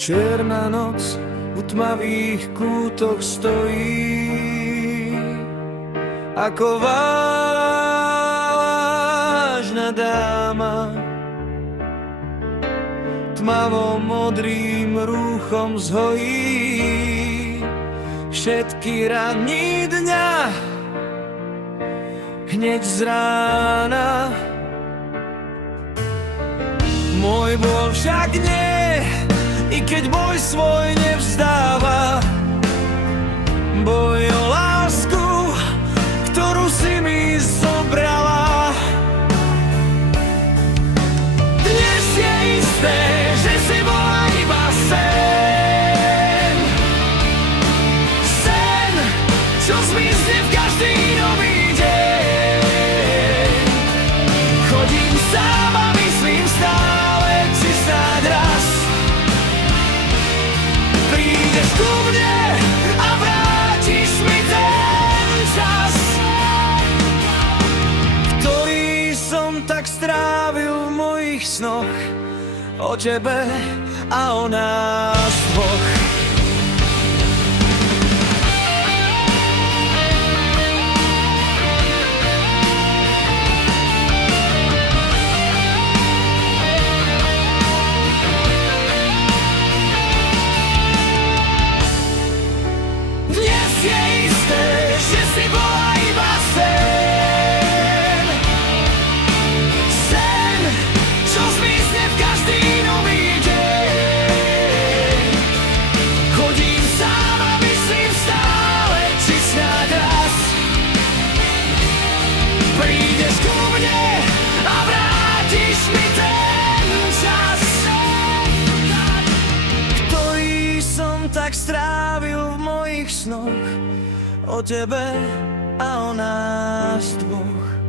Čierna noc v tmavých kútoch stojí, ako vážna dáma. Tmavo-modrým rúchom zhojí všetky rany dňa. Hneď z rána môj bol však nie, i keď boj svoj nevzdáva. Boj o lásku, ktorú si mi zobrala. Dnes je isté, že si bola iba sen. Sen, čo zmizne v každý nový deň. Chodím sám a myslím stále, či snáď raz prídeš ku mne a vrátiš mi ten čas, ktorý som tak strávil v mojich snoch, o tebe a o nás dvoch. Dnes je isté, že si bola iba sen. Sen, čo zmizne v každý nový deň. Chodím sám a myslím stále, či snáď raz prídeš ku mne a vrátiš mi ten čas, ktorý som tak strávil v mojich snoch, o tebe a o nás dvoch.